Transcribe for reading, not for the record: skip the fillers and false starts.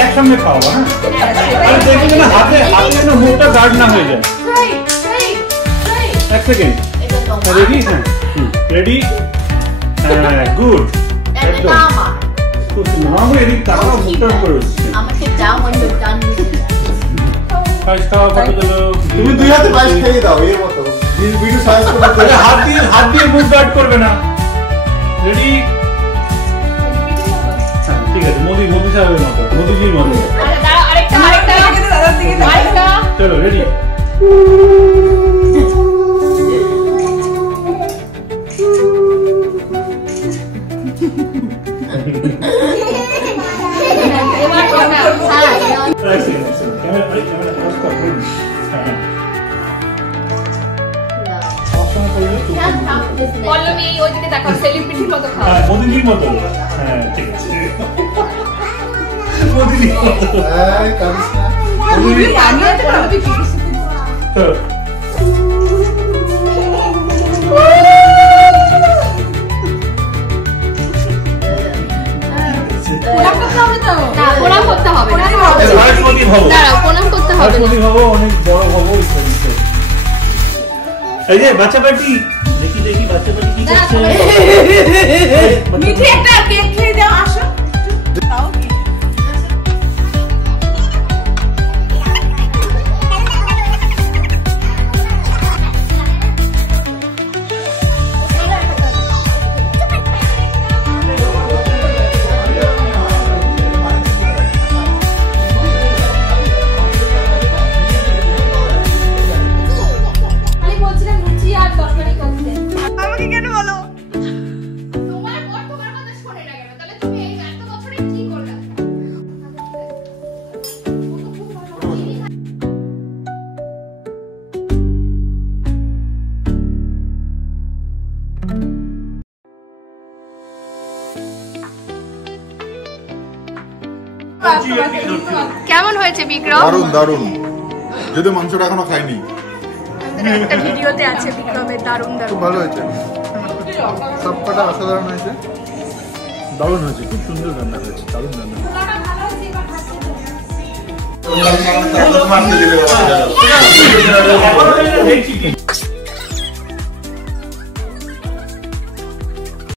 एक सामने खाओ ना देखिए ना हाथे हाथे ना मुंह गार्ड ना हो जाए एक सेकंड रेडी रेडी गुड मामा এদিকে তাকাও মুখটা করে আমাকে দাও when you're done পাঁচ খাও কত দিলো তুমি দুই হাতে পাঁচ খেয়ে দাও এর মতো ভিডিও সাইজ করে দাও হাত দিয়ে মুখ গার্ড করবে না রেডি ঠিক আছে মোদি সাহেবের মতো মোদিজির মতো আরে দাঁড়াও আরেকটা দাদার দিকে আরেকটা চলো রেডি এবার শোনা হ্যাঁ ক্যামেরা ক্যামেরা ফোকাস কর পল্লবী ওইদিকে তাকাও সেলিব্রিটির মতো খাও হ্যাঁ মোদিজির মতো হ্যাঁ ঠিক আছে মোদিজির মতো এই কারিস না মোদি বানিয়ে তো পল্লবী ফিনিশ প্রণাম করতে হবে না দাঁড়াও প্রণাম করতে হবে না অনেক বড় হবো এই যে বাচ্চা পার্টি দেখি দেখি বাচ্চা পার্টি কি করছে মিঠে একটা কেক খেয়ে দাও আসো দাও কি কেমন হয়েছে বিক্রম? দারুণ দারুণ যদি মাংসটা এখনো খাইনি একটা ভিডিওতে আছে বিক্রমের দারুণ দারুণ ভালো হয়েছে সবকটা অসাধারণ হয়েছে দারুণ হয়েছে খুব সুন্দর রান্না হয়েছে দারুণ রান্না তোমার